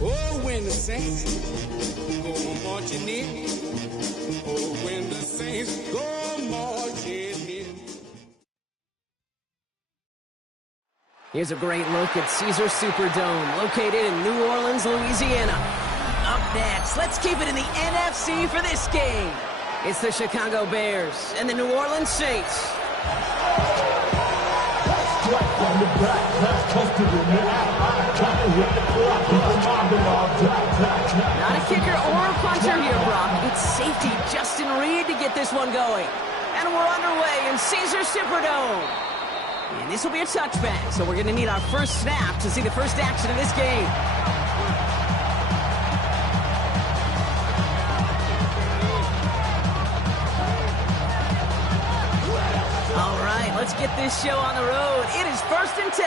Oh, when the Saints go marching in. Oh, when the Saints go marching in. Here's a great look at Caesars Superdome, located in New Orleans, Louisiana. Up next, let's keep it in the NFC for this game. It's the Chicago Bears and the New Orleans Saints. Not a kicker or a puncher here, Brock. It's safety Justin Reed to get this one going. And we're underway in Caesars Superdome. And this will be a touchback, so we're going to need our first snap to see the first action of this game. All right, let's get this show on the road. It is 1st and 10.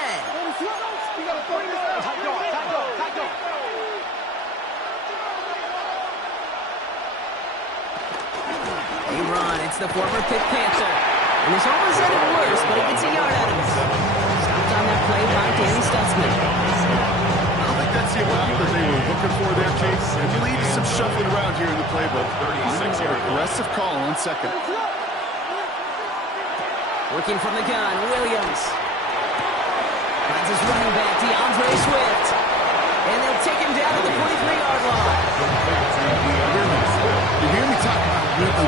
They run. It's the former Pitt Panther. And this almost ended worse, but he gets a yard out of it. Stopped on that play by Danny Stutzman. I don't think that's the amount that they were looking for there, Chase. I believe some shuffling around here in the playbook. 36-yard aggressive call on second. Working from the gun, Williams. Finds his running back, DeAndre Swift. And they'll take him down at the 43-yard line. You hear me talk about rhythm?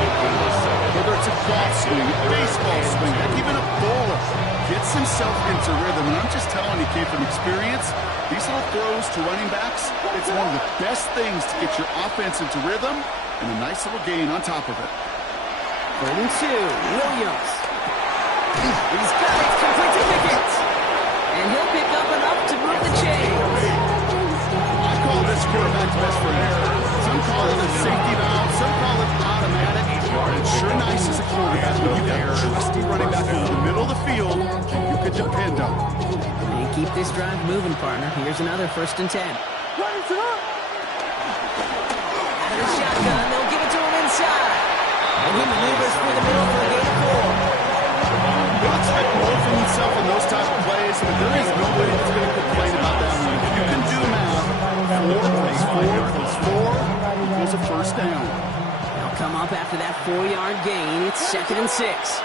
Whether it's a golf swing, a baseball swing, heck, even a bowler gets himself into rhythm. And I'm just telling you, kid, from experience, these little throws to running backs, it's one of the best things to get your offense into rhythm and a nice little gain on top of it. 3rd and 2, Williams. He's got it, complete to Pickett. And he'll pick up enough to move the chains. I call this quarterback's best friend. Some call it a safety valve, some call it automatic. It's sure nice as a quarterback when you got a trusty running back in the middle of the field you could depend on. And keep this drive moving, partner. Here's another 1st and 10. Out of the shotgun, they'll give it to him inside. And he maneuvers through the middle for a gain of 4. He'll expect more from himself in those type of plays, but there is nobody that's going to complain about that one. If you can do math, 4 plus 4 plus 4 equals a first down. They'll come up after that 4-yard gain. It's 2nd and 6.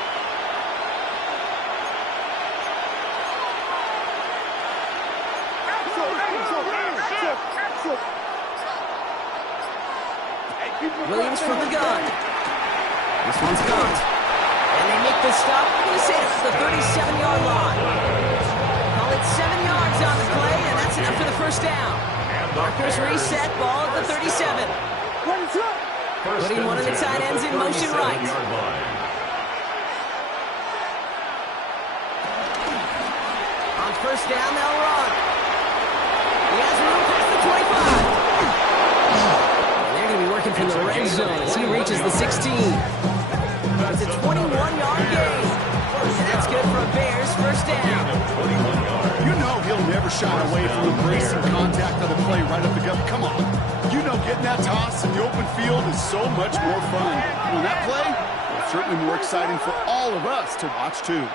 Williams from the gun. This one's caught. And they make the stop. I'm going to say it's the 37-yard line. Call it 7 yards on the play, and that's enough for the first down. Markers reset, ball at the 37. Putting one of the tight ends in motion right. On 1st down, they'll run. He has room past the 25. They're going to be working from the red zone as he reaches the 16. It's a 21-yard gain. And that's good for a Bears first down. You know he'll never shy away from embracing contact on the play right up the gut. Come on. You know getting that toss in the open field is so much more fun. And that play, well, certainly more exciting for all of us to watch, too.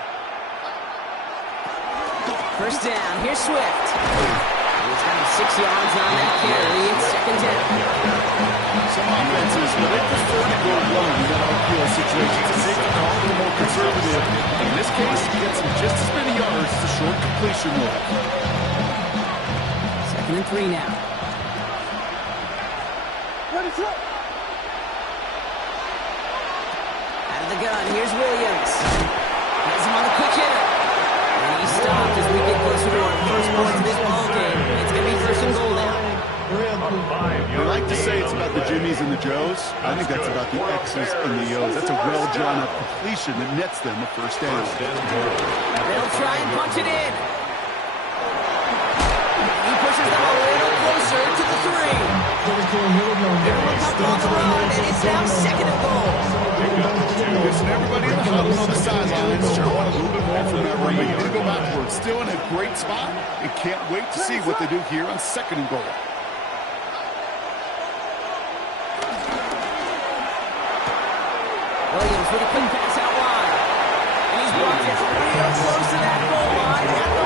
First down, here's Swift. He's got 6 yards on that carry. It's 2nd down. Some offenses, but they prefer to go long in that RPO situation. It's a safer call, a little more conservative. In this case, he gets him just as many yards as a short completion will. 2nd and 3 now. Out of the gun, here's Williams. Has him on the quick hitter. And he stopped as we get closer to our first point of this ball game. It's going to be 1st and goal now. We like to say it's about the Jimmies and the Joes. I think that's about the X's and the O's. That's a well-drawn-up completion that nets them a first down. They'll try and punch it in. He pushes them a little closer to the 3. They'll look up on the run, and it's now 2nd and goal. Listen, everybody in the huddle on the sidelines sure want a little bit more from that run, but you didn't go backwards. Still in a great spot, and can't wait to see what they do here on 2nd and goal. Williams with a quick pass out wide. And he's brought it real close to that goal line at the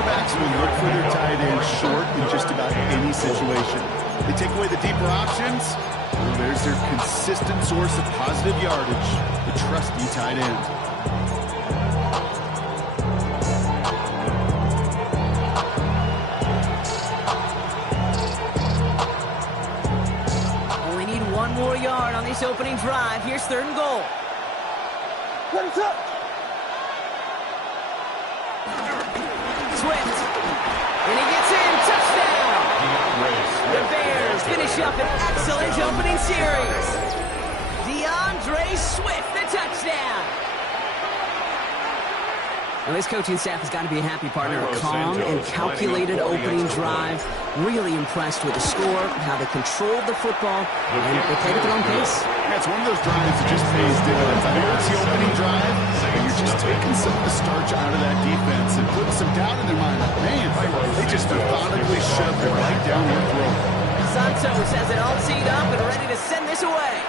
1. quarterbacks will look for their tight end short in just about any situation. They take away the deeper options. Well, there's their consistent source of positive yardage, the trusty tight end. Only need one more yard on this opening drive. Here's 3rd and goal. What's up? Swift. And he gets in. Touchdown. The Bears finish up an excellent opening series. DeAndre Swift, the touchdown. Well, this coaching staff has got to be a happy partner. A calm and calculated opening drive. Really impressed with the score, how they controlled the football, and they played at their own pace. Yeah, it's one of those drives that just pays dividends. I mean, it's the opening drive, and you're just taking some of the starch out of that defense and putting some doubt in their mind. Like, man, they just methodically shoved it right down their throat. Santos has it all teed up and ready to send this away.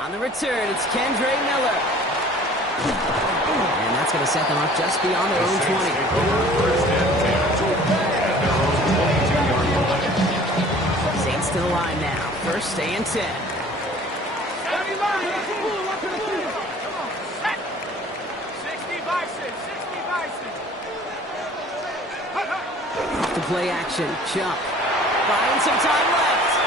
On the return, it's Kendre Miller. And that's going to set them up just beyond their own 20. Saints to the line now. 1st and 10. Off the play action. Jump. Buying some time left.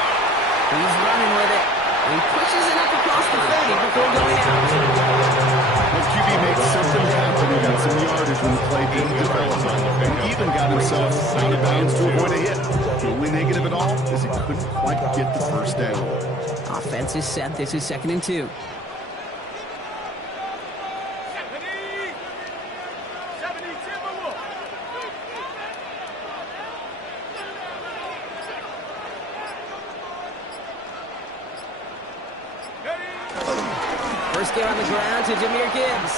He's running with it. He pushes it up across the 30 before going out. The QB makes something happen. He got some yardage when the play didn't develop. And even got himself out of bounds to avoid a hit. The only negative at all is he couldn't quite get the 1st down. Offense is set. This is 2nd and 2. First game on the ground to Jahmyr Gibbs.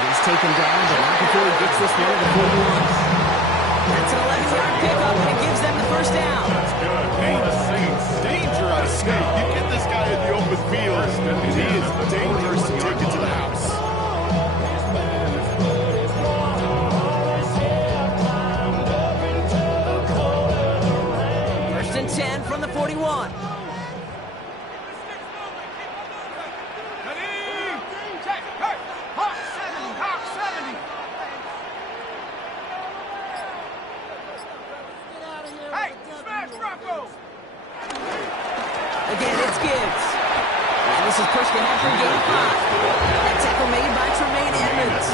He's taken down, but not before he gets this one at the 41. That's an 11-yard pickup, and it gives them the 1st down. That's good. Hey, the Saints, danger on escape. You get this guy in the open field, and he is dangerous to take it to the house. First and 10 from the 41. Again, it's Gibbs. And this is pushed ahead for game 5. That tackle made by Tremaine Edmonds.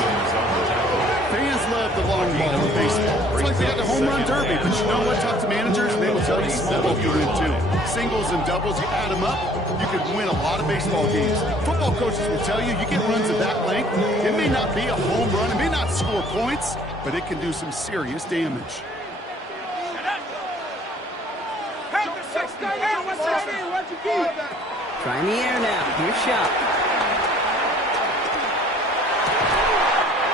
Fans love the long ball in baseball. It's like they got the home run derby, but you know what? Talk to managers, they will tell you small ball can win too. Singles and doubles, you add them up, you could win a lot of baseball games. Football coaches will tell you, you get runs of that length, it may not be a home run, it may not score points, but it can do some serious damage. Try in the air now. Here's Shop.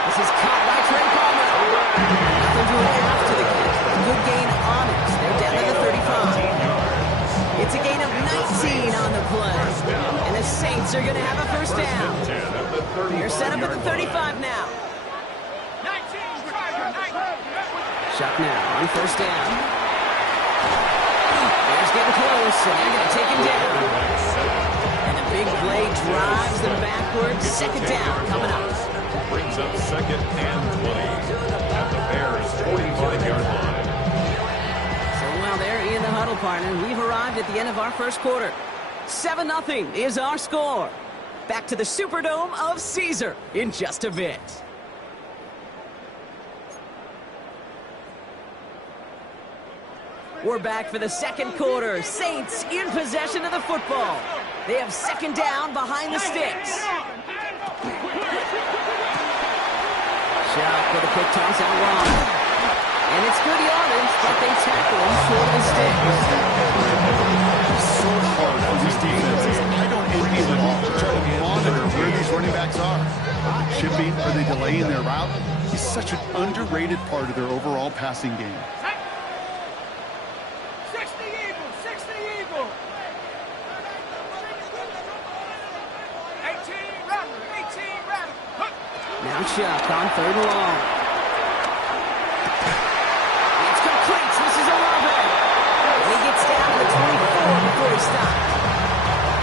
This is caught by Trey Palmer. Nothing doing after the catch. Good gain on it. They're down to the 35. It's a gain of 19 on the play. And the Saints are going to have a 1st down. They're set up at the 35 now. Shop now on 1st down. Getting close, and they're going to take him down. And the big play drives them backwards. 2nd down coming up. Brings up 2nd and 20 at the Bears' 45-yard line. So while they're in the huddle, partner, we've arrived at the end of our 1st quarter. 7-0 is our score. Back to the Superdome of Caesar in just a bit. We're back for the 2nd quarter. Saints in possession of the football. They have 2nd down behind the sticks. Shot with a quick toss out wide. And it's good yardage, but they tackle him short of the sticks. So hard for these defenses. I don't envy them at all. They're trying to monitor where these running backs are. Are they chipping? Are they delaying their route? He's such an underrated part of their overall passing game. Now from Chuck on 3rd and long. It's complete. This is Olave. And he gets down to the 24 before he stops.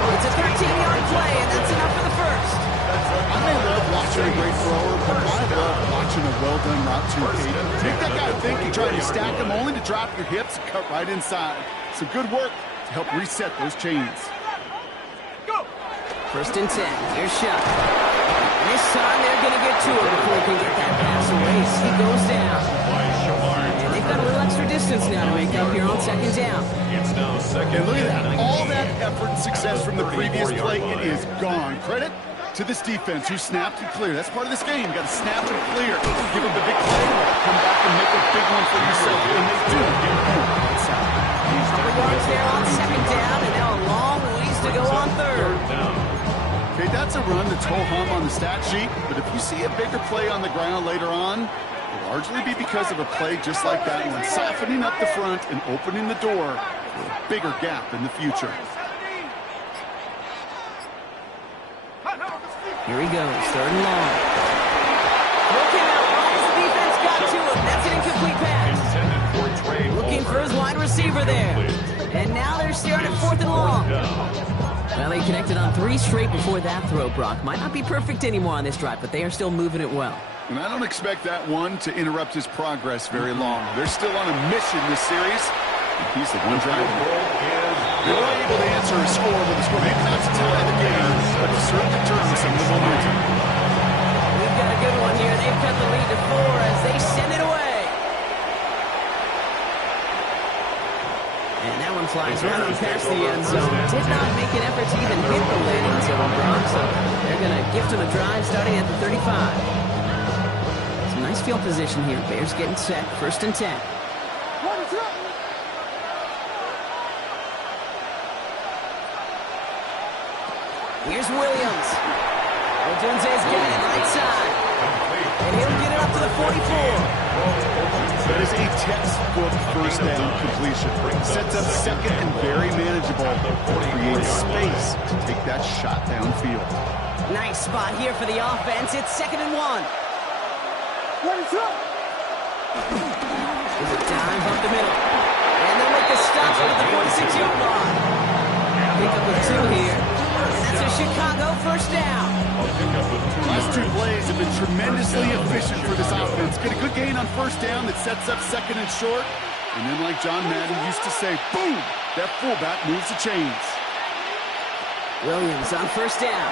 It's a 13-yard play, and that's enough for the first. I may love watching a great thrower, but I love watching a well-done route to Kate. Make that guy think you're trying to stack him only to drop your hips and cut right inside. So good work to help reset those chains. 1st and 10. Here's Chuck. And this time they're going to get to him before he can get that pass away. He goes down. And they've got a little extra distance now to make up here on 2nd down. It's now 2nd. And look at that. All that effort and success from the previous play, it is gone. Credit to this defense who snapped and cleared. That's part of this game. You got to snap and clear. Give up a big play, come back and make a big one for yourself. And they do. Couple yards there on 2nd down, and now a long ways to go on 3rd. Okay, that's a run that's ho-hum on the stat sheet, but if you see a bigger play on the ground later on, it'll largely be because of a play just like that one, softening up the front and opening the door for a bigger gap in the future. Here he goes, 3rd and long. Looking out wide as the defense got to him. That's an incomplete pass. Looking for his wide receiver there. And now they're staring at 4th and long. Well, they connected on 3 straight before that throw, Brock. Might not be perfect anymore on this drive, but they are still moving it well. And I don't expect that one to interrupt his progress very long. They're still on a mission this series. He's the one driving. They were able to answer a score with a score. Maybe not to tie the game, but to certainly turn some of the momentum. We've got a good one here. They've cut the lead to 4 as they send it away. And that one flies right on past the end zone. Did not make an effort to even hit the landing zone, Brock. So they're going to gift him a drive starting at the 35. Some nice field position here. Bears getting set. 1st and 10. Here's Williams. Odunze's got it right side. And he'll get it up to the 44. That is a textbook 1st down completion. Sets up 2nd and very manageable. Creates space to take that shot downfield. Nice spot here for the offense. It's 2nd and 1. What is up? There's a dive up the middle. And they'll make the stop at the 46-yard line. Pick up with 2 here. That's a Chicago 1st down. Last 2 plays have been tremendously efficient for this offense. Get a good gain on 1st down that sets up 2nd and short. And then like John Madden used to say, boom, that fullback moves the chains. Williams on 1st down.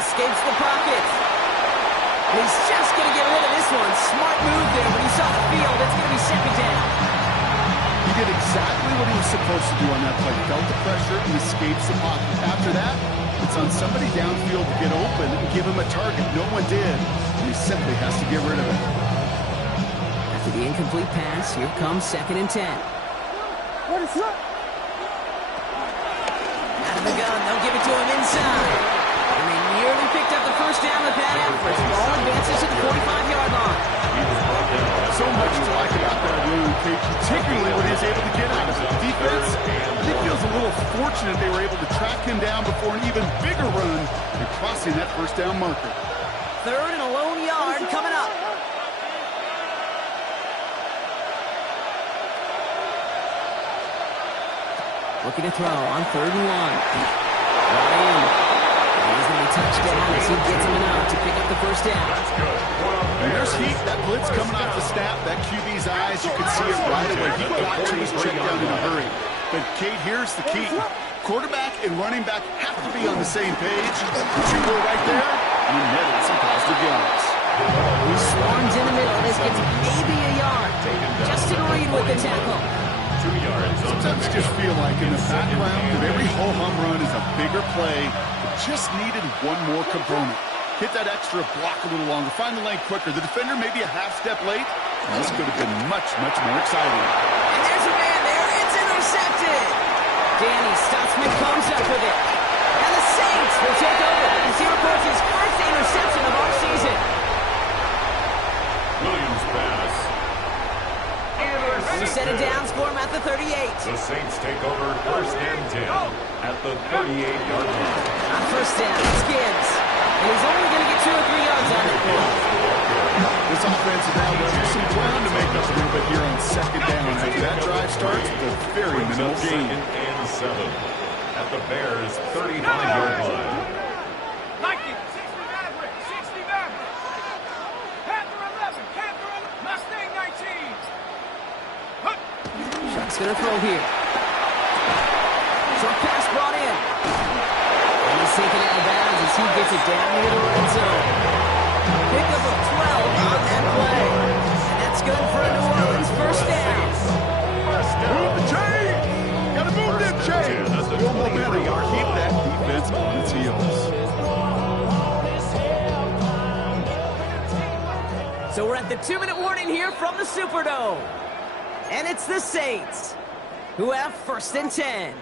Escapes the pocket. He's just going to get rid of this one. Smart move there. When he saw the field, it's going to be 2nd down. He did exactly what he was supposed to do on that play. Felt the pressure and escapes the pocket. After that, it's on somebody downfield to get open and give him a target. No one did. And he simply has to get rid of it. After the incomplete pass, here comes 2nd and 10. What is up? Out of the gun, they'll give it to him inside. And they nearly picked up the 1st down with that effort. Ball advances to the 45-yard line. So much to like about that run, Kate, particularly when he was able to get out of it. Defense, I think feels a little fortunate they were able to track him down before an even bigger run and crossing that 1st down marker. 3rd and a lone yard coming up. Looking to throw on 3rd and 1. He's going to be touchdown as he gets him enough to pick up the 1st down. And there's heat. That blitz coming off the snap. That QB's eyes, you could see it right away. He got to his check down in a hurry. But, Kate, here's the key. Quarterback and running back have to be on the same page. The 2 go right there, and he netted some positive yards. He swarms in the middle. This gets maybe a yard. Justin Reed with the tackle. 2 yards. Sometimes you just feel like in the background of every ho-hum run is a bigger play that just needed one more component. Hit that extra block a little longer. Find the lane quicker. The defender maybe a half step late. And this could have been much, much more exciting. And there's a man there. It's intercepted. Danny Stutzman comes up with it. And the Saints will take over as he records his 1st interception of our season. Williams pass. We set it down for him at the 38. The Saints take over 1st and 10 at the 38-yard line. On 1st down, it's Gibbs. And he's only going to get 2 or 3 yards on that play. This offense is now looking some ground to make up a little bit here on second down. After that drive starts with a very minimal gain. Second and 7 at the Bears' 35-yard line. Lightning, 60 Maverick, 60 Maverick. Panther 11, Panther 11, Mustang 19. Shuck's going to throw here. Short pass brought in. And he's taken out of bounds as he gets it down near the red zone. Pickup of 12 on that play. And that's good for a New Orleans first down. Move the chain! Gotta move them chains! Build momentum. Keep that defense on its heels. So we're at the 2-minute warning here from the Superdome. And it's the Saints who have first and 10.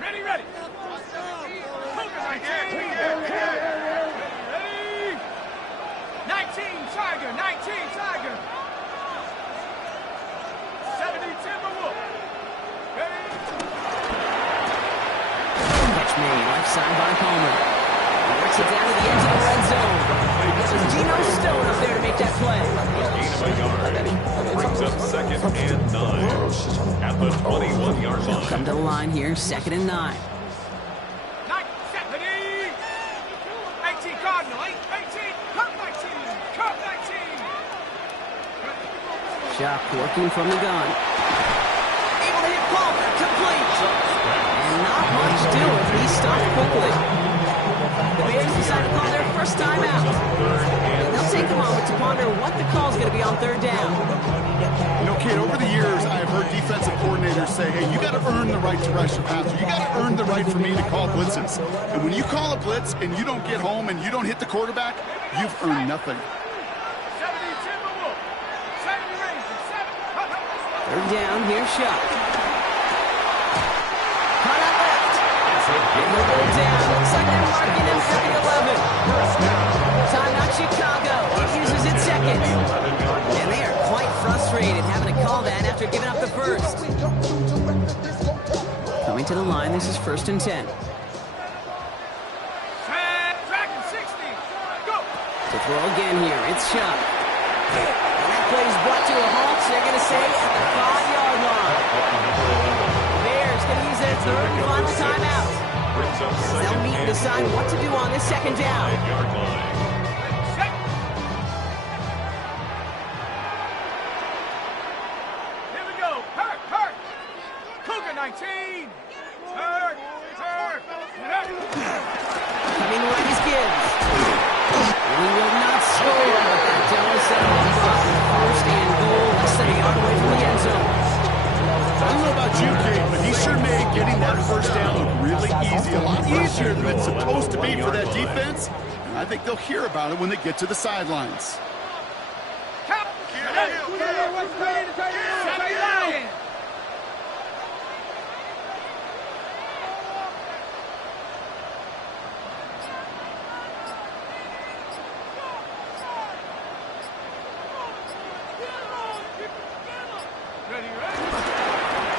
Ready, ready. Ready. 19 Tiger, 19 Tiger. 70 Timberwolf. Ready. Catch made, left side by Palmer. He works it down to the edge of the red zone. There's Geno Stone up there to make that play. Gain of a yard. Brings up second and 9 at the 21-yard line. Come to the line here, second and 9. 18 Cardinal, 18, Cup 19, Cup 19. Shock working from the gun. Able to hit Palmer, complete. And not much doing. He stopped quickly. The Bears decide to call their first timeout. And they'll take a moment to ponder what the call is going to be on third down. You know, kid, over the years, I've heard defensive coordinators say, hey, you got to earn the right to rush the passer. You got to earn the right for me to call blitzes. And when you call a blitz and you don't get home and you don't hit the quarterback, you've earned nothing. 70 Timberwolf, 70 Rangers, 7. Third down, here's Shock. Cut out left. And they'll go down. Looks like they're marking him at the 11. Timeout Chicago. It uses its second. And they are quite frustrated having to call that after giving up the first. Coming to the line, this is first and 10. Dragon 60, go. To throw again here, it's Shock. And that play is brought to a halt, so they're going to say at the 5-yard line. Bears going to use their third and final timeout. They'll meet and decide what to do on this second down. Here we go. Hurt. Cougar 19. Hurt. Coming right is Gibbs. He will not score. That Dallas set him on first and goal, less than a yard away from the end zone. I don't know about you, Kate, but he sure made getting that first down look really easy. A lot easier than it's supposed to be for that defense. And I think they'll hear about it when they get to the sidelines.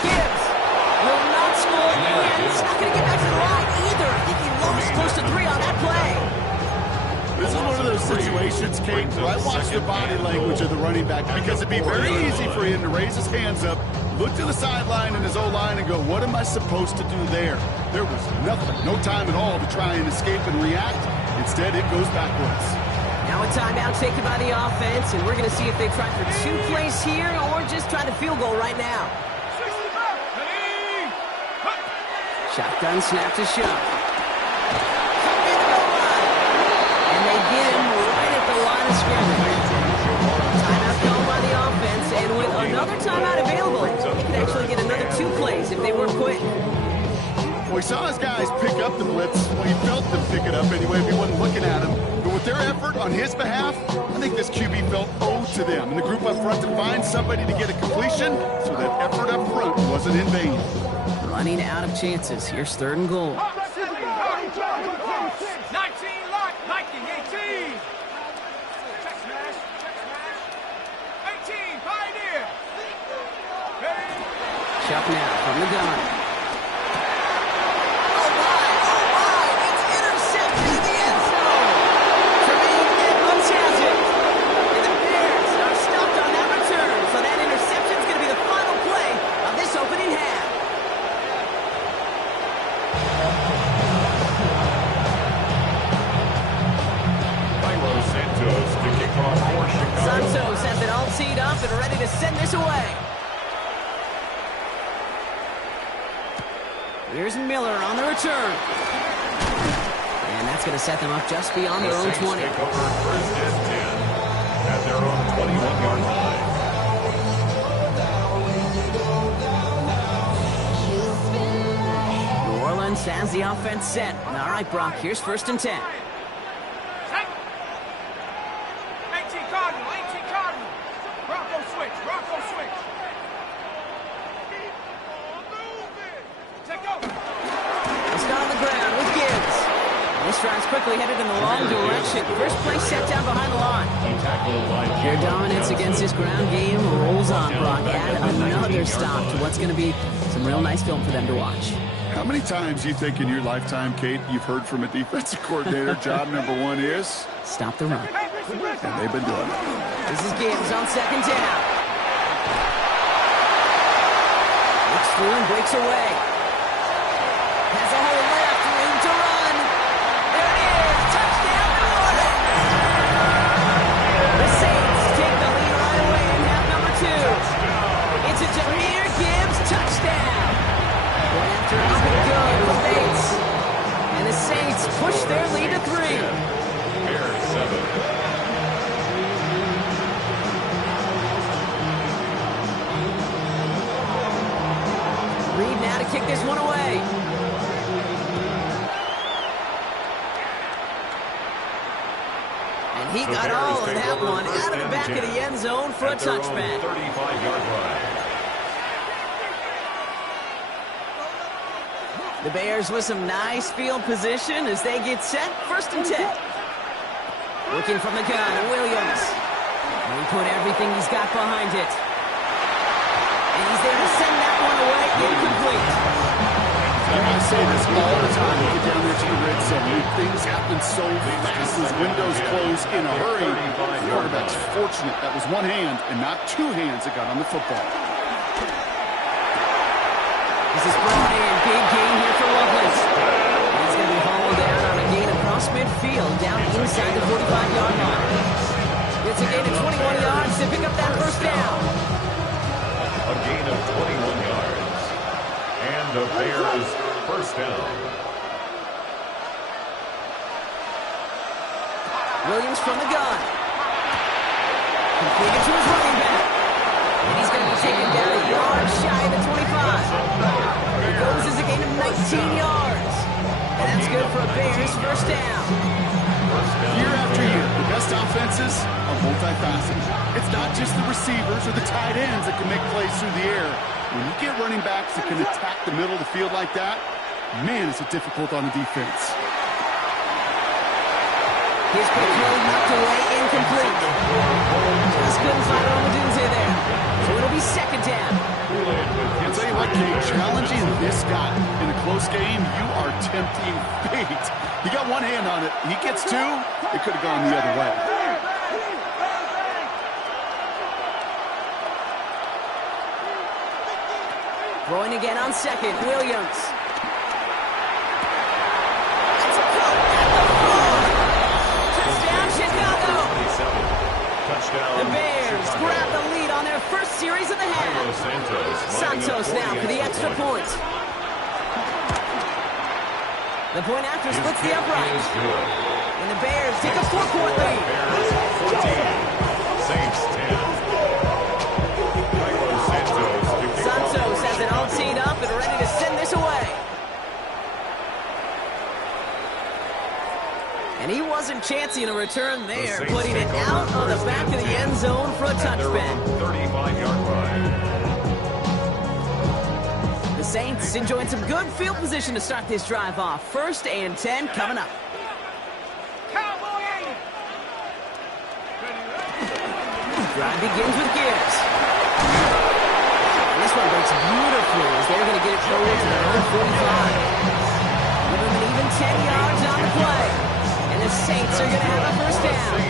Gibbs will not score, and he's not going to get back to the line either. I think he lost close to 3 on that play. This is one of those situations, Kate, where I watch the body language of the running back because it'd be very easy for him to raise his hands up, look to the sideline and his O-line and go, what am I supposed to do there? There was nothing, no time at all to try and escape and react. Instead, it goes backwards. Now a timeout taken by the offense, and we're going to see if they try for 2 plays here or just try the field goal right now. Shotgun snap to Shock. And they get him right at the line of scrimmage. Timeout called by the offense, and with another timeout available, they could actually get another 2 plays if they work quick. Well, he saw his guys pick up the blitz. Well, he felt them pick it up anyway if he wasn't looking at him. But with their effort on his behalf, I think this QB felt owed to them. And the group up front to find somebody to get a completion, so that effort up front wasn't in vain. Running out of chances. Here's third and goal. 19 Lightning, 18. Check smash. 18 Pioneer. Shock now from the gun. It's intercepted in the up and ready to send this away. Here's Miller on the return. And that's going to set them up just beyond their own 20. Take over first and 10 at their own 21-yard line. New Orleans has the offense set. All right, Brock, here's first and 10. 18 Cardinal, 18 Cardinal. Bronco switch, Bronco switch. Take over. He's got on the ground with Gibbs. And this drive's quickly headed in the wrong direction. First play set down behind the line. Their dominance against this ground game rolls on, Brock. Add another stop to what's going to be some real nice film for them to watch. How many times do you think in your lifetime, Kate, you've heard from a defensive coordinator, job number one is? Stop the run. And they've been doing it. This is Gibbs on second down. Looks through and breaks away. Has a hole left, room to run. There it is, touchdown New Orleans. The Saints take the lead right away in half number 2. It's a Jahmyr Gibbs touchdown. Going after it, it's been good for Bates. And the Saints push their lead to 3. Bears 7. Reed now to kick this one away. And he got all of that one out of the back of the end zone for a touchback. 35-yard line. The Bears with some nice field position as they get set. First and 10. Looking from the gun, Williams. And he put everything he's got behind it. And he's there to send that one away, incomplete. I say this all the time. You get down there to the red zone. Things happen so fast as windows close in a hurry. The quarterback's fortunate that was one hand and not two hands that got on the football. This is brought in. Big gain here for Lovelace. He's going to be hauled down on a gain across midfield, down inside the 45-yard line. It's a gain of 21 yards to pick up that first down. A gain of 21 yards. And the Bears first down. Williams from the gun. Completed to his running back. And he's going to be taken down a yard shy of the 25. It goes as a gain of 19 yards. And that's good for a Bears first down. Year after year, the best offenses are multifaceted. It's not just the receivers or the tight ends that can make plays through the air. When you get running backs that can attack the middle of the field like that, man, is it difficult on the defense. His quick throw knocked away, incomplete. Just couldn't find it on the Doozy there. So it'll be second down. I'll tell you what, Kate, challenging this guy in a close game, you are tempting fate. He got one hand on it. He gets two, it could have gone the other way. Throwing again on second, Williams. The Bears grab the lead on their first series of the half. Santos now for the extra point. The point after splits the upright. And the Bears take a 4-point lead. Bears 14, Saints 10. Santos has it all teed up and ready to send this away. And he wasn't chancing a return there, putting it out on the back of the end zone for a touchback. 35-yard line. The Saints enjoying some good field position to start this drive off. First and 10 coming up. Cowboy Aiden. Drive begins with Gibbs. This one breaks beautifully as they're going to get it forward to their own 45. Give them an even 10 yards on the play. And the Saints are going to have a first down.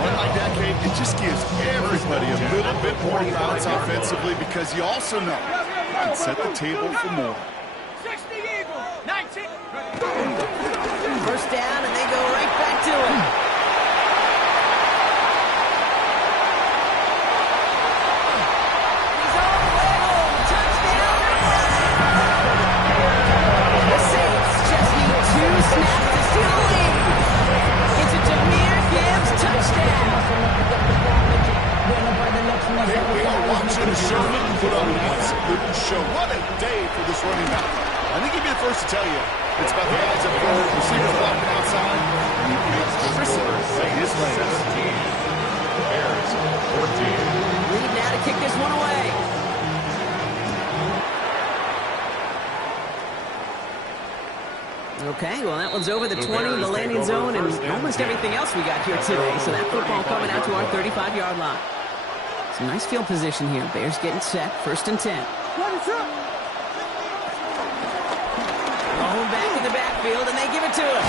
One like that, Kate, it just gives everybody a little bit more bounce offensively because you also know you can set the table for more. 60 Eagles, 19. First down, and they go right back to it. I think he'd be the first to tell you. It's about the guys up forward, receivers blocking outside, and he makes Christopher his lanes. 17. Bears 14. Reed now to kick this one away. Okay, well, that one's over the 20, the landing zone, and almost everything else we got here today. So that football coming out to our 35-yard line. Some nice field position here. Bears getting set, 1st and 10. Home back in the backfield, and they give it to him.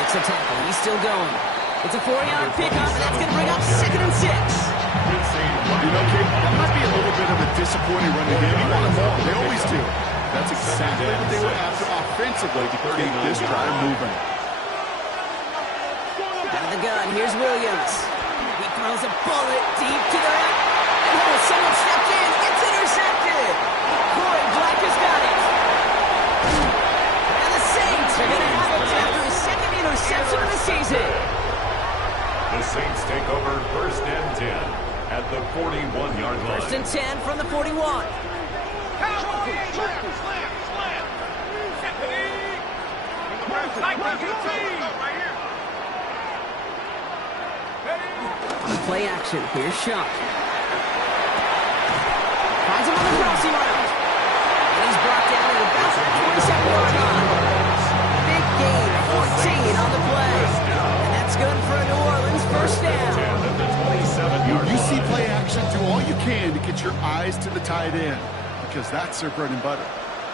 Makes a tackle. He's still going. It's a 4-yard pickup, and that's going to bring up 2nd and 6. You know, Kate, that might be a little bit of a disappointing running game. You want them all. They always do. That's exactly what they were after offensively to keep this drive moving. Out of the gun, here's Williams. He throws a bullet deep to the right. And someone stepped in. It's intercepted. Corey Black has got it. And the Saints are going to have it after his 2nd interception of the season. The Saints take over 1st and 10 at the 41-yard line. 1st and 10 from the 41. On play action, here's Shuck. Finds him on the crossing route. And he's brought down at about the 27-yard line. Big gain, 14 on the play. And that's good for a New Orleans 1st down. At the 27-yard You line. see play action, do all you can to get your eyes to the tight end, because that's their bread and butter.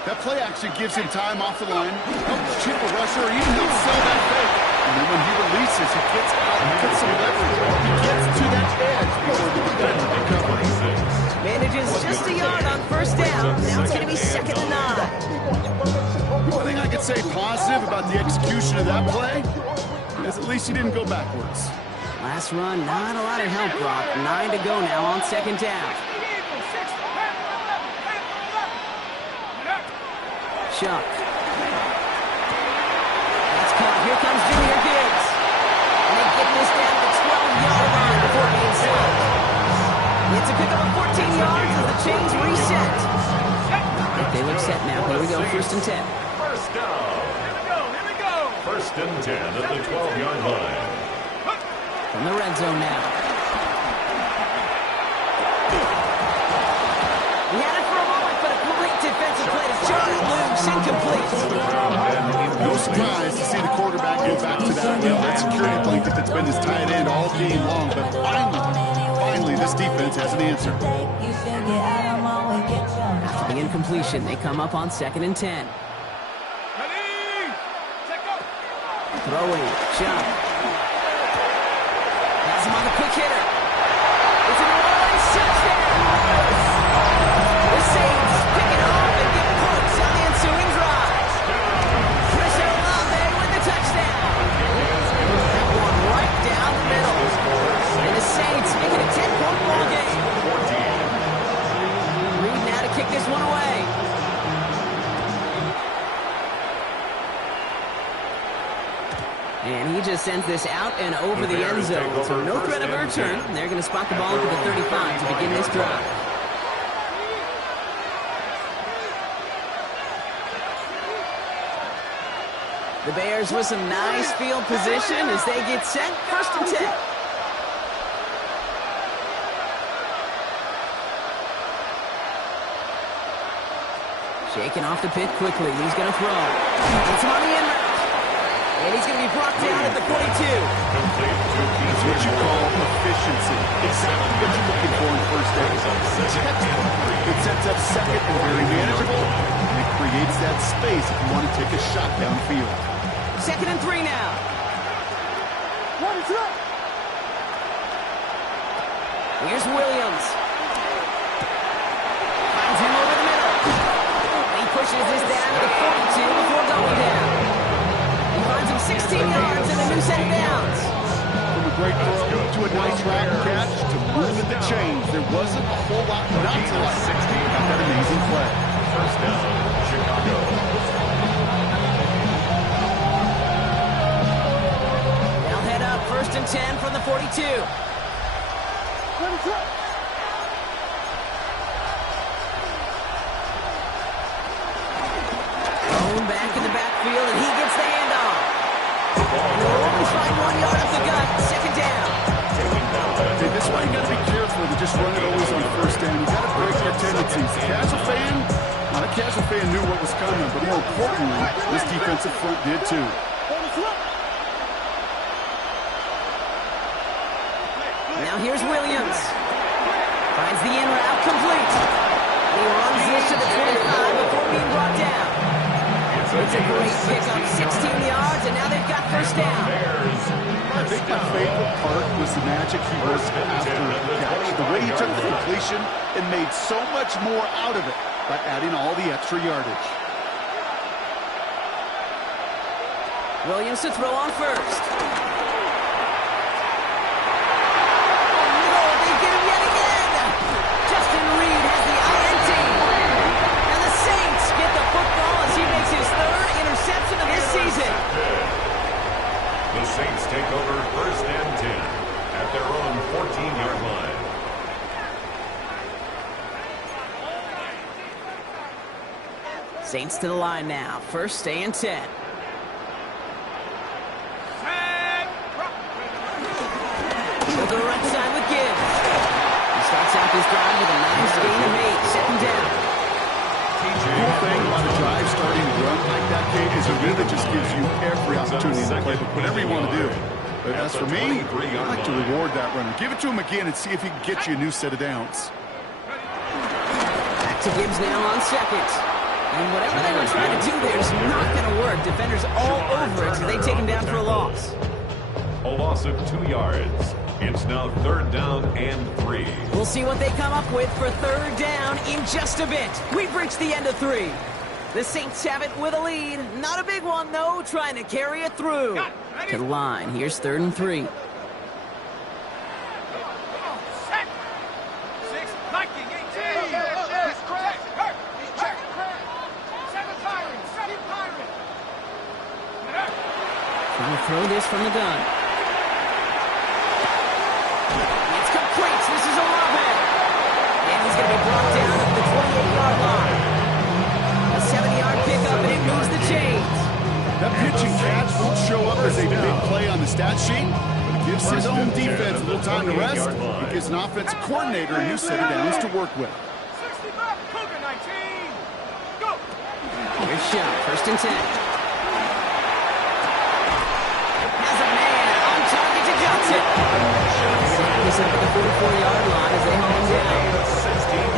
That play action gives him time off the line, helps chip a rusher, or even helps sell that fake. And then when he releases, he gets out and gets some leverage. He gets to that edge before the defender recovers. Manages just a yard on 1st down. Now it's going to be 2nd and 9. The one thing I could say positive about the execution of that play is at least he didn't go backwards. Last run, not a lot of help, Brock. 9 to go now on 2nd down. Shuck. That's caught. Here comes Junior Gibbs. And they get this down to the 12-yard line before being stopped. It's a pickup of 14 yards as the chains reset. All right, they look set now. Here we go, 1st and 10. First down. Here we go. 1st and 10 at the 12-yard line. From the red zone now. He had it for a moment, but a great defensive play to Charlie loose, incomplete. No surprise to see the quarterback go back to that security blanket that's been his tight end all game long, but finally this defense has an answer. After the incompletion, they come up on 2nd and 10. Ready? Check up. Throwing, Chubb. Has him on the quick hitter. It's a New Orleans touchdown. The Saints pick it up and get points on the ensuing drive. Chris Olave with the touchdown. That one right down the middle. And the Saints make it a 10-point ball game. Reed now to kick this one away. And he just sends this out and over the end zone. So no threat of a return. They're going to spot the ball to the 35 to begin this drive. The Bears with some nice field position as they get set. 1st and 10. Shaking off the pit quickly. He's going to throw. It's him on the end route. And he's going to be brought down at the 42. That's what you call efficiency. Exactly what you're looking for in 1st down. It sets up 2nd and very manageable, and it creates that space if you want to take a shot downfield. 2nd and 3 now. Here's Williams. Finds him over the middle. And he pushes this down to the 42 before going down. He finds him 16 yards and a new set of downs. From a great throw to a nice route catch to moving the chains, there wasn't a whole lot not to like about that amazing play. 1st down, Chicago. They'll head up 1st and 10 from the 42. Thrown back in the backfield, and he gets the handoff. They'll only find 1 yard up the gut. Second down. Hey, this is why you got to be careful to just run it always on first down. You got to break your tendencies. The casual fan, not a casual fan, knew what was coming, but more importantly, this defensive front did too. Now here's Williams. Finds the in route complete. He runs this to the 25 before being brought down. It's a great pickup, 16 yards, and now they've got first down. I think my favorite part was the magic he worked after the catch. The way he took the completion and made so much more out of it by adding all the extra yardage. Williams to throw on first. The Saints take over first and 10 at their own 14-yard line. Saints to the line now. First and 10. He'll go right side with Gibbs. He starts out this drive with a nice gain of 8. Second down. The cool thing about a drive starting to run like that, Kate, is it really just gives you every opportunity in the playbook, whatever you want to do. But as for me, I like to reward that runner. Give it to him again and see if he can get you a new set of downs. Back to Gibbs now on second. And whatever they were trying to do there is not going to work. Defenders all over it, so they take him down for a loss. A loss of 2 yards. It's now third down and 3. We'll see what they come up with for third down in just a bit. We've reached the end of 3. The Saints have it with a lead. Not a big one, though, trying to carry it through. To the line. Here's third and 3. Trying to throw this from the gun. It's complete. This is 11. And he's going to be brought down to the 28-yard line. A 7-yard pickup, and it moves the chains. That pitch and catch won't show up as a big play on the stat sheet, but it gives his own defense a little time to rest. It gives an offensive coordinator a new set of downs to work with. 65, Cougar 19. Go. Here's shot. First and 10. Has a man on target to Johnson. This up at the 44-yard line as they haul him down.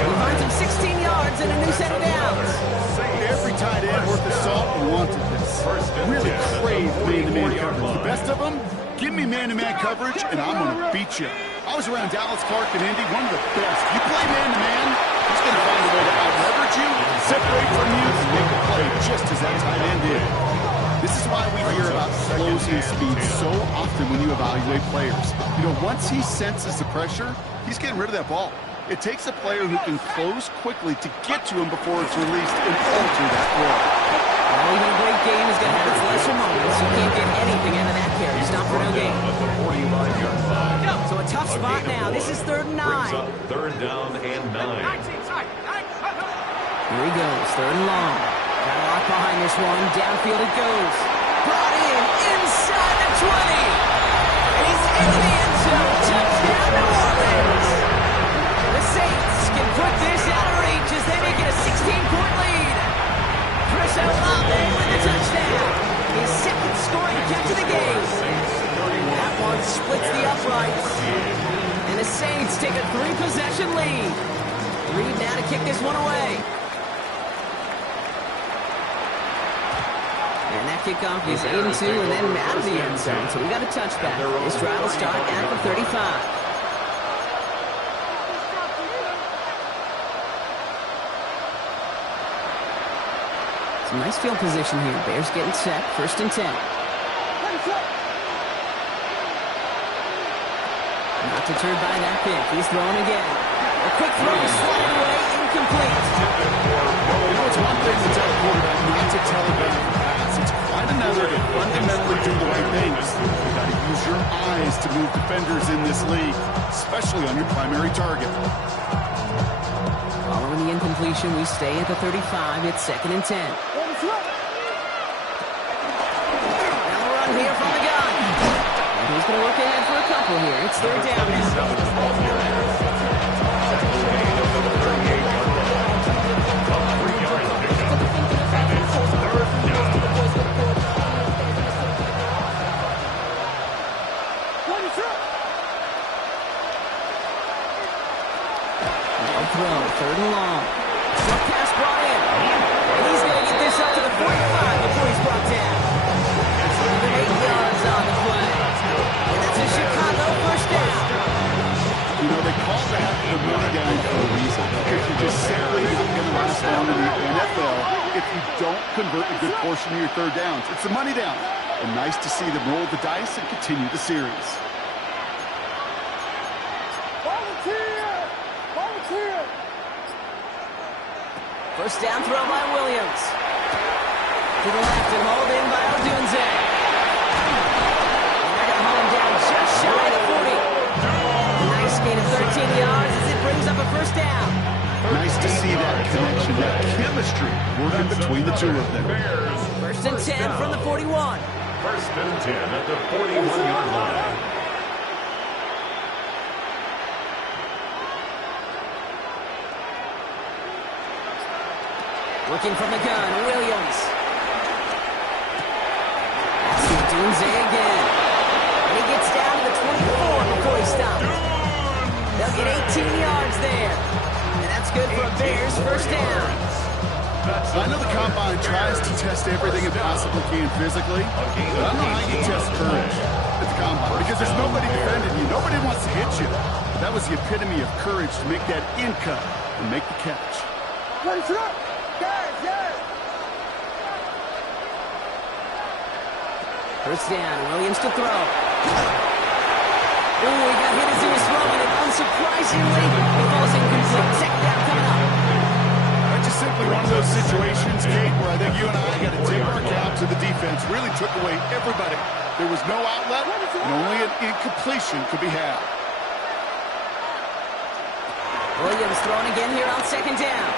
He finds him 16 yards and a new set of downs. Every tight end worth his salt wanted this. Really crave man-to-man coverage. The best of them, give me man-to-man coverage, and I'm going to beat you. I was around Dallas, Clark, and Indy, one of the best. You play man-to-man, he's going to find a way to out-leverage you, separate from you, and make a play just as that tight end did. This is why we hear about closing speed so often when you evaluate players. You know, once he senses the pressure, he's getting rid of that ball. It takes a player who can close quickly to get to him before it's released and alter that throw. Well, even a great game is going to have its lesser moments. You can't get anything out of that carry. It's not for no gain. So a tough spot now. This is third and 9. Third down and 9. Here he goes. Third and long. Got a lock behind this one. Downfield it goes. Brought in inside the 20. And he's into the end zone. Touchdown, New Orleans. The Saints can put this out of reach as they make it a 16-point lead. Chris Olave with the touchdown. His second scoring catch of the game. That one splits the uprights. And the Saints take a 3-possession lead. Reed now to kick this one away. And that kickoff is into and then out of the end zone. So we got a touchback. This drive will start at the 35. Some nice field position here. Bears getting set. First and 10. Not deterred by that pick. He's throwing again. A quick throw sliding away. Incomplete. You know, it's one thing to tell a quarterback not to telegraph the pass. It's quite another to fundamentally do the right things. You've got to use your eyes to move defenders in this league, especially on your primary target. Following the incompletion, we stay at the 35. It's second and 10. It's third down now. 37 ball carriers. Tackle gain of the 38-yard line. A 3-yard pickup. And it's third down. No throw, third and long. Short pass brought in. And he's going to get this up to the 45 before he's brought down. 8 yards on the play. And that's a Chicago first down. You know, they call that the money down for a reason, because you're just simply not going to last long in the NFL if you don't convert a good portion of your third downs. It's the money down. And nice to see them roll the dice and continue the series. First down throw by Williams. To the left and hauled in by Odunze. And they're going to haul him down just shy of the 40. Nice gain of 13 yards as it brings up a first down. Nice to see that connection, that chemistry working between the two of them. First and 10 from the 41. First and 10 at the 41-yard line. Working from the gun, Williams. That's Odunze again. And he gets down to the 24 before he stops. They'll get 18 yards there. And that's good for a Bears first down. I know the combine tries to test everything it possibly can physically, but I don't know how you test courage at the combine, because there's nobody defending you. Nobody wants to hit you. That was the epitome of courage, to make that in cut and make the catch. Ready, set. First down, Williams to throw. Ooh, he got hit as he was throwing, and unsurprisingly, it falls incomplete. Second down coming up. That's just simply one of those situations, Kate, where I think you and I got to tip our cap to the defense. Really took away everybody. There was no outlet, and only an incompletion could be had. Williams throwing again here on second down.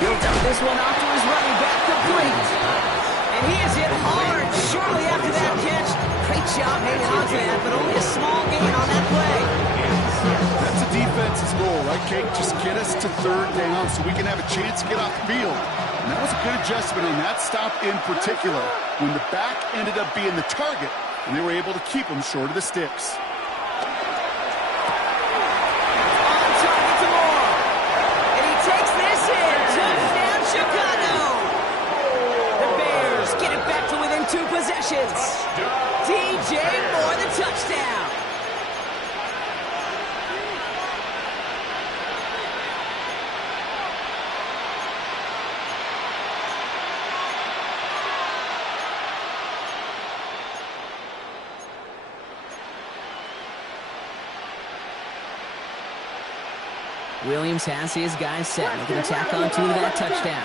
He'll dump this one off to his running back, complete. And he is hit hard shortly after that catch. Great job hanging on to that, but only a small gain on that play. That's a defense's goal, right, Kate? Just get us to third down so we can have a chance to get off the field. And that was a good adjustment on that stop in particular, when the back ended up being the target, and they were able to keep him short of the sticks. On target to Moore. And he takes this in. Touchdown, Chicago. The Bears get it back to within 2 possessions. DJ Moore, the touchdown. Williams has his guys set. Looking to tack on 2 to that touchdown.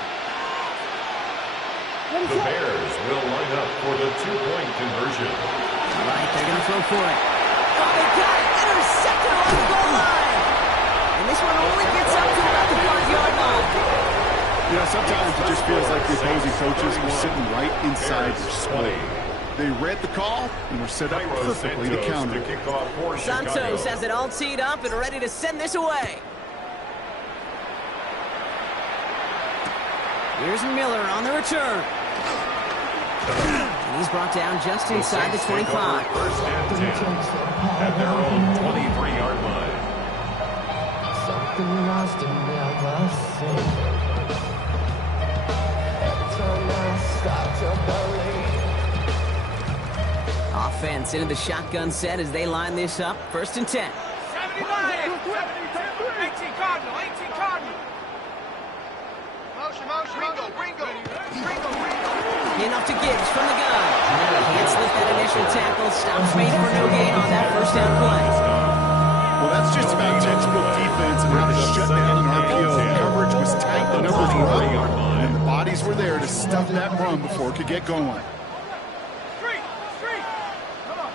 The Bears will line up for the 2-point conversion. All right, they're going to throw for it. Oh, they got it. Intercepted on the goal line. And this one only gets up to about the 5-yard line. You know, sometimes it just feels like the opposing coaches were sitting right inside their school. They read the call and were set up perfectly to counter. Santos has it all teed up and ready to send this away. Here's Miller on the return. And he's brought down just inside the 25. First and 10 at their own 23-yard line. Something lost and never seen. Turn and start to believe. Offense into the shotgun set as they line this up. First and 10. 79, 18 Cardinal, 18 Cardinal. Motion, Ringo. Enough to Gibbs from the gun. Can't slip that initial tackle. Stops made for no gain on that first down play. Well, that's just about textbook defense and how to shut down an RPO. Coverage was tight, the numbers were up, and the bodies were there to stuff that run before it could get going. Street. Come on.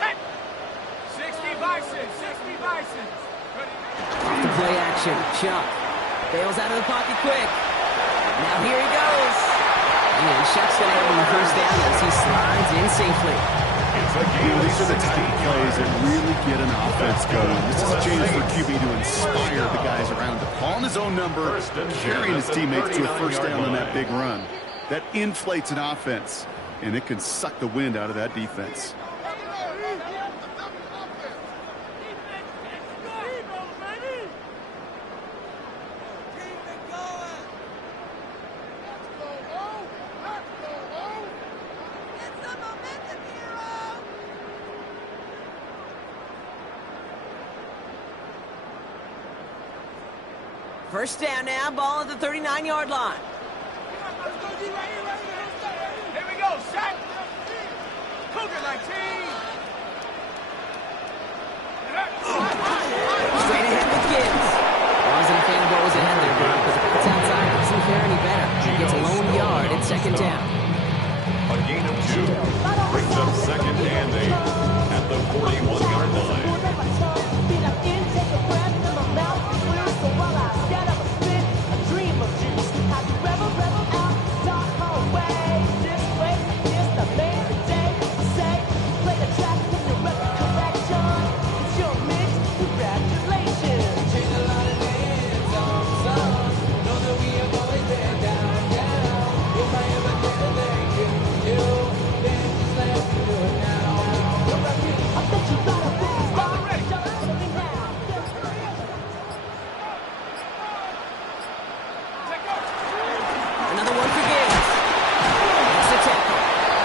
Set. 60 Bison. Ready. Off the play action. Chuck bails out of the pocket quick. Now here he goes. And Chuck's going to have him the first down as he slides in safely. It's a gain of These are the type 16 of plays that really get an offense going. This is a chance for QB to inspire the guys around him. Calling his own number, carrying his teammates to a first down on that big run. That inflates an offense, and it can suck the wind out of that defense. First down now, ball at the 39-yard line. Here we go, set. Cougar 19. Straight ahead with Gibbs. I wasn't a fan of what was ahead there, Brock, but the pass outside doesn't fare any better. He gets a lone yard at second down. A gain of 2. Brings up second and 8 at the 41-yard line. Another one for Gibbs. That's the tackle.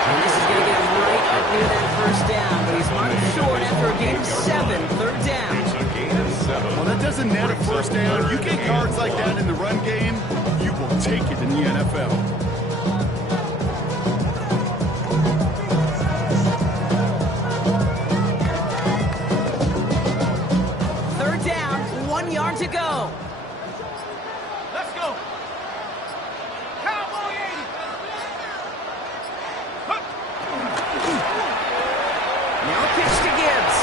And this is going to get him right up near that first down, but he's marked short after a gain of 7, third down. It's a gain of 7. Well, that doesn't net a first down. You get yards like that in the run game, you will take it in the NFL. Third down, 1 yard to go. Let's go. Cowboy 80. Now a pitch to Gibbs.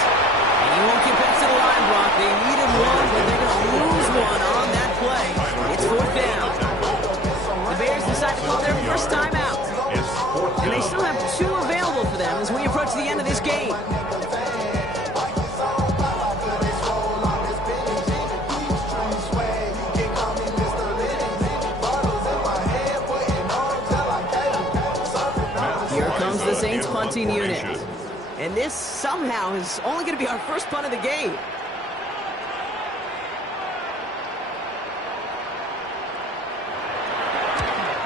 And he won't get back to the line, Brock. They needed one, but they're going to lose one on that play. It's fourth down. The Bears decide to call their first timeout. And they still have 2 available for them as we approach the end of this game. Here comes the Saints punting unit. And this somehow is only going to be our first punt of the game.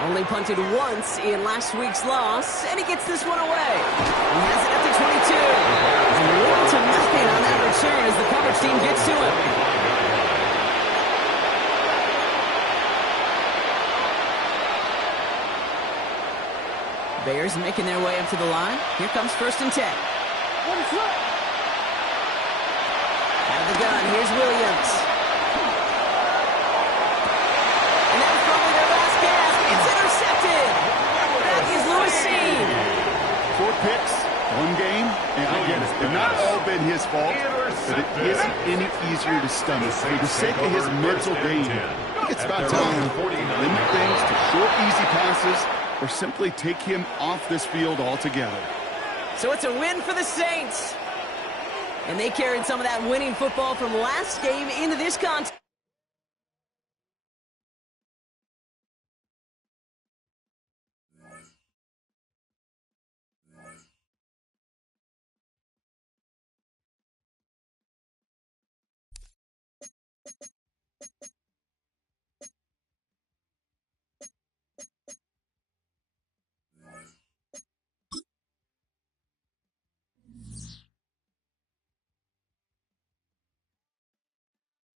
Only punted once in last week's loss, and he gets this one away. He has it at the 22. And 1-0 on that return as the coverage team gets to him. Bears making their way up to the line. Here comes first and 10. Out of the gun, here's Williams. And that was probably their last gasp. It's intercepted. Back is Lewis Seen. 4 picks, 1 game, and I get it. They've not all been his fault, but it isn't any easier to stomach. For the sake of his mental game, it's about time to limit things to short, easy passes, or simply take him off this field altogether. So it's a win for the Saints. And they carried some of that winning football from last game into this contest.